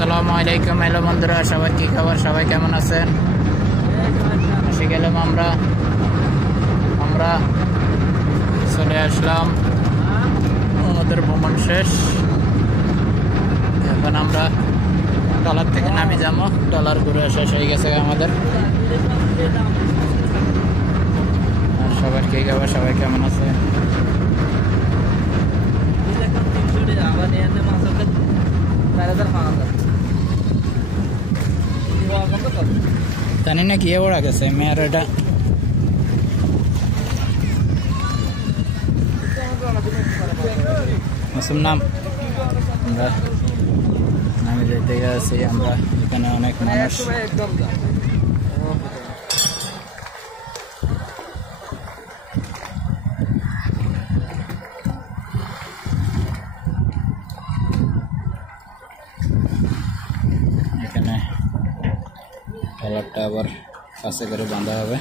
আসসালামু আলাইকুম। হ্যালো বন্ধুরা, সবাই কি খবর? সবাই কেমন আছেন? এসে গেলাম আমরা চলে আসলাম, আমাদের ভ্রমণ শেষ। এখন আমরা ট্রলার থেকে নামে যাবো। ট্রলার ঘুরে শেষ হয়ে গেছে আমাদের। আর সবার কি খবর? সবাই কেমন আছে? জানি না কি ওরা গেছে মেয়ের এটা নাম। আমরা নামে যেতে গেছি। আমরা এখানে অনেক মানুষ। এখানে ট্রলারটা আবার কাছে করে বাঁধা হবে।